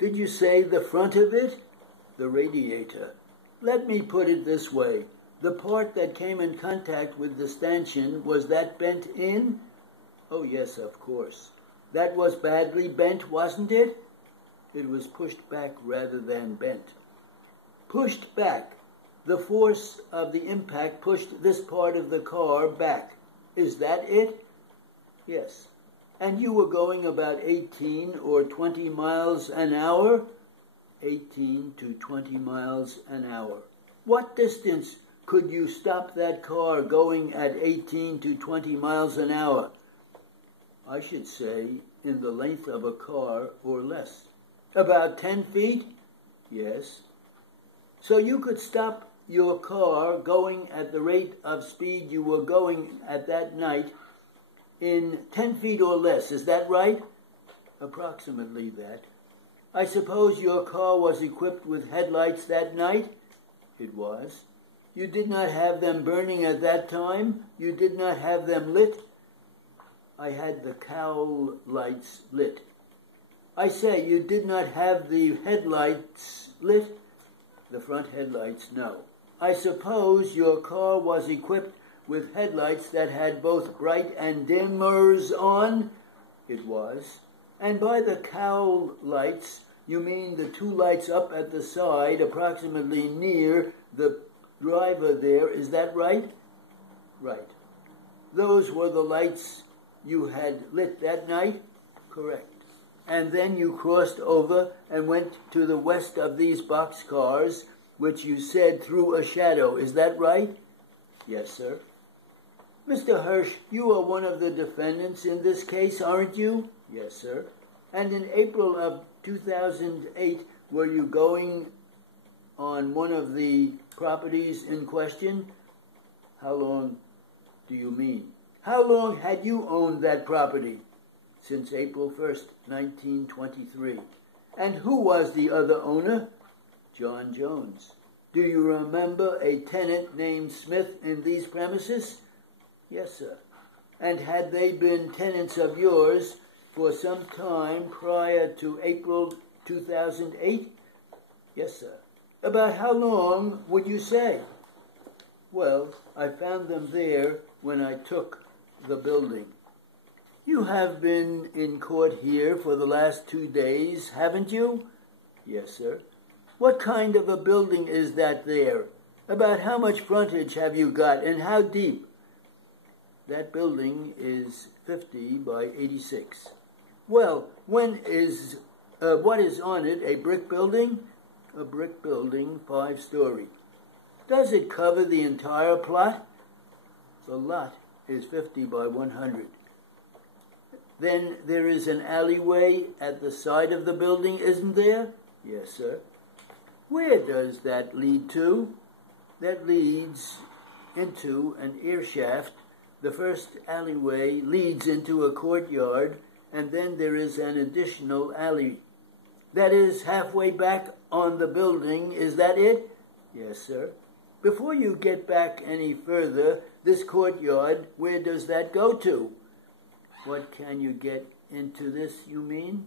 Did you say the front of it? The radiator. Let me put it this way. The part that came in contact with the stanchion, was that bent in? Oh, yes, of course. That was badly bent, wasn't it? It was pushed back rather than bent. Pushed back. The force of the impact pushed this part of the car back. Is that it? Yes. And you were going about 18 or 20 miles an hour? 18 to 20 miles an hour. What distance could you stop that car going at 18 to 20 miles an hour? I should say in the length of a car or less. About 10 feet? Yes. So you could stop your car going at the rate of speed you were going at that night in 10 feet or less. Is that right? Approximately that. I suppose your car was equipped with headlights that night? It was. You did not have them burning at that time? You did not have them lit? I had the cowl lights lit. I say, you did not have the headlights lit? The front headlights, no. I suppose your car was equipped with headlights that had both bright and dimmers on? It was. And by the cowl lights, you mean the two lights up at the side, approximately near the driver there, is that right? Right. Those were the lights you had lit that night? Correct. And then you crossed over and went to the west of these boxcars, which you said threw a shadow. Is that right? Yes, sir. Mr. Hirsch, you are one of the defendants in this case, aren't you? Yes, sir. And in April of 2008, were you going on one of the properties in question? How long do you mean? How long had you owned that property? Since April 1st, 1923. And who was the other owner? John Jones. Do you remember a tenant named Smith in these premises? Yes, sir. And had they been tenants of yours for some time prior to April 2008? Yes, sir. About how long would you say? Well, I found them there when I took the building. You have been in court here for the last 2 days, haven't you? Yes, sir. What kind of a building is that there? About how much frontage have you got, and how deep? That building is 50 by 86. Well, what is on it, a brick building? A brick building, 5-story. Does it cover the entire plot? The lot is 50 by 100. Then there is an alleyway at the side of the building, isn't there? Yes, sir. Where does that lead to? That leads into an air shaft. The first alleyway leads into a courtyard, and then there is an additional alley. That is halfway back on the building. Is that it? Yes, sir. Before you get back any further, this courtyard, where does that go to? What can you get into this, you mean?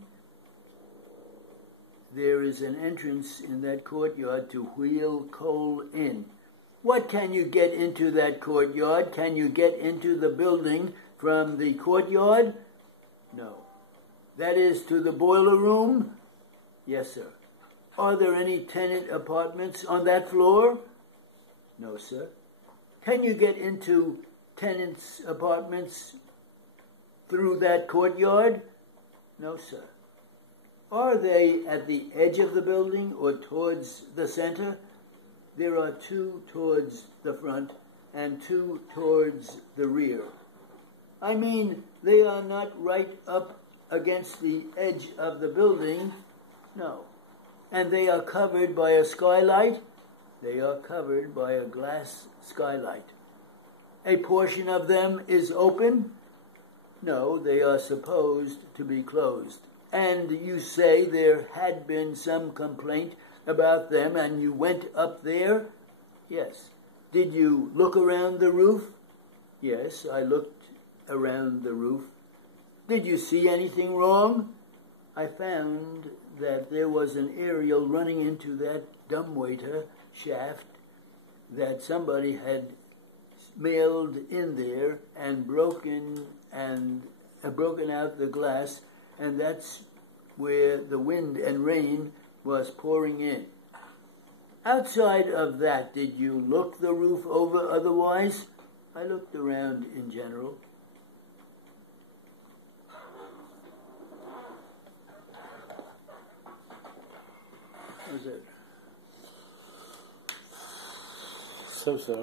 There is an entrance in that courtyard to Wheel Coal Inn. What can you get into that courtyard? Can you get into the building from the courtyard? No. That is to the boiler room? Yes, sir. Are there any tenant apartments on that floor? No, sir. Can you get into tenants' apartments through that courtyard? No, sir. Are they at the edge of the building or towards the center? There are 2 towards the front and 2 towards the rear. I mean, they are not right up against the edge of the building. No. And they are covered by a skylight? They are covered by a glass skylight. A portion of them is open? No, they are supposed to be closed. And you say there had been some complaint about them and you went up there? Yes. Did you look around the roof? Yes, I looked around the roof. Did you see anything wrong? I found that there was an aerial running into that dumbwaiter shaft that somebody had mailed in there and broken out the glass, and that's where the wind and rain was pouring in. Outside of that, did you look the roof over otherwise? I looked around in general. Was it? So-so.